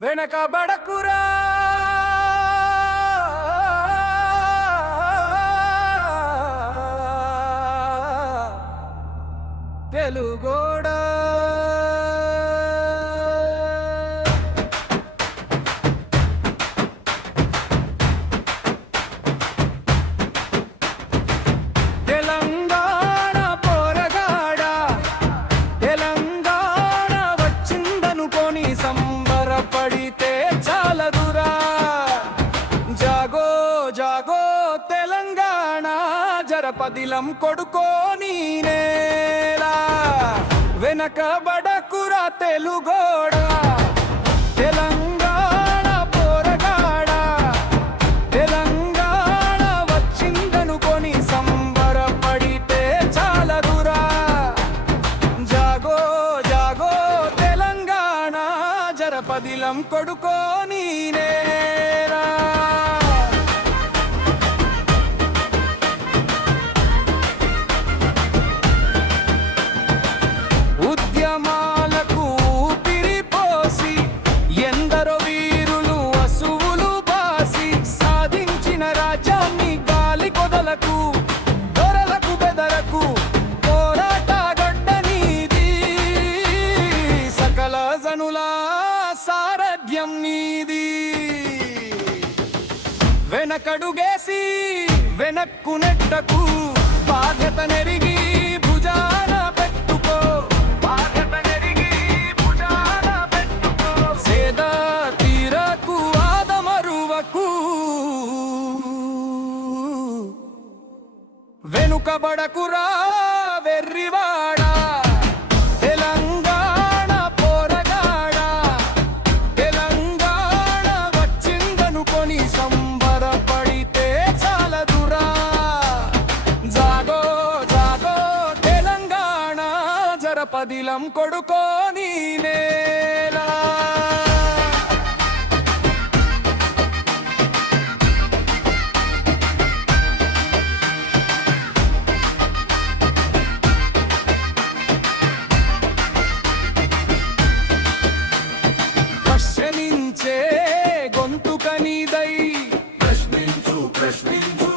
వెనకబడకురా తెలుగోడా తెలంగాణ పోరగాడా తెలంగాణ వచ్చిందనుకొని సంబరపడితే చాలదురా జాగో జాగో తెలంగాణ జరపదిలం కొడుకోని నేలా వెనకబడకురా తెలుగోడా తెలంగాణ పోరగాడా తెలంగాణ వచ్చిందనుకొని సంబరపడితే చాలదురా జాగో జాగో తెలంగాణ జరపదిలం కొడుకోని నేరా ఉద్యమాలకు ఊపిరిపోసి ఎందరో వీరులు అసువులు బాసి సాధించిన రాజ్యాన్ని గాలి కొదలకు దొరలకు బెదరకు పోరాట గడ్డ నీది సకల జనుల సారథ్యం నీది వెనకడుగేసి వెనక్కు నెట్టకు బాధ్యత నెరిగి భుజాన పెట్టుకో బాధ్యత నెరిగి భుజాన పెట్టుకో సేద తీరకు ఆదమరువకు వెనుకబడకురా వెర్రివాడా తెలంగాణ పోరగాడా తెలంగాణ వచ్చిందనుకొని సంబరపడితే చాలదురా జాగో జాగో తెలంగాణ జరపదిలం కొడుకోని నేలా ప్రశ్నించే గొంతుక నీదై ప్రశ్నించు ప్రశ్నించు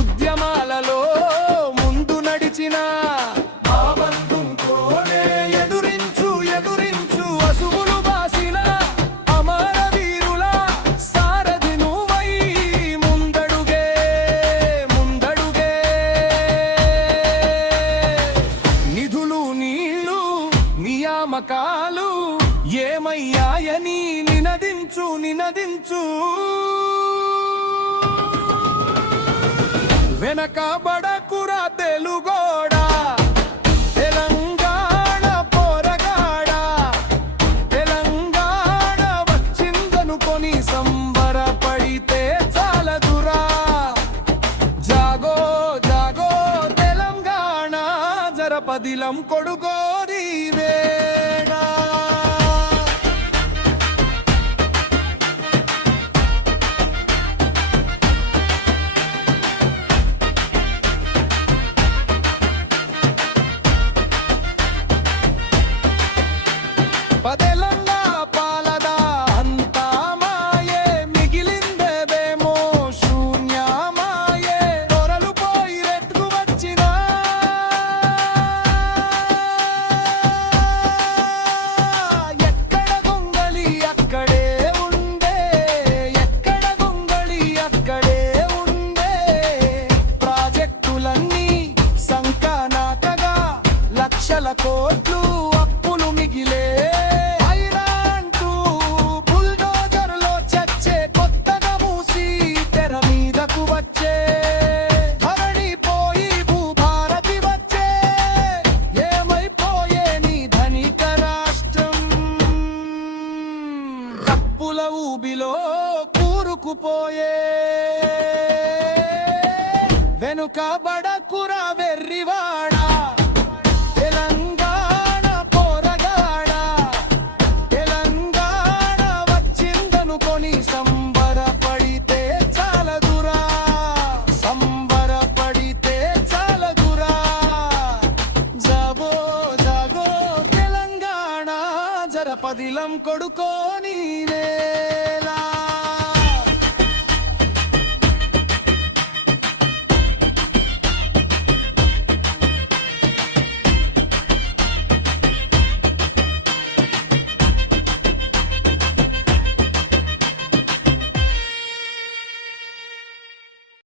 ఉద్యమాలలో ముందు నడిచిన భావంతోనే ఎదురించు ఎదురించు అసువులు బాసిన అమరవీరుల సారథి నువ్వై ముందడుగే ముందడుగే నిధులు నీళ్లు నియామకాలు ఏమయ్యాయని నినదించు నినదించు వెనకబడకురా తెలుగోడా తెలంగాణ పోరగాడా తెలంగాణ వచ్చిందనుకొని సంబరపడితే చాలదురా జాగో జాగో తెలంగాణ జరపదిలం కొడుకోని వేడా పదేళ్ళ పాలదా అంతా మాయే మిగిలిందేమో శూన్యమాయే దొరలు పోయి రెట్టుకు వచ్చినా ఎక్కడ గొంగళి అక్కడే ఉండే ఎక్కడ గొంగళి అక్కడే ఉండే ప్రాజెక్టులన్నీ సంకనాటగా లక్షల కోట్లు అప్పులు మిగిలే ఐరాంటూ బుల్డోజర్లో చచ్చే కొత్తగా మూసి తెర మీదకు వచ్చే ధరణి పోయి భూభారతి వచ్చే ఏమైపోయే నీ ధనిక రాష్ట్రం తప్పుల ఊబిలో కూరుకుపోయే వెనుకబడకురా వెర్రివాడా తెలంగాణ పోరగాడా తెలంగాణ వచ్చిందనుకొని సంబరపడితే చాలదురా సంబరపడితే చాలదురా జాగో జాగో తెలంగాణ పదిలం కొడుకో నీనే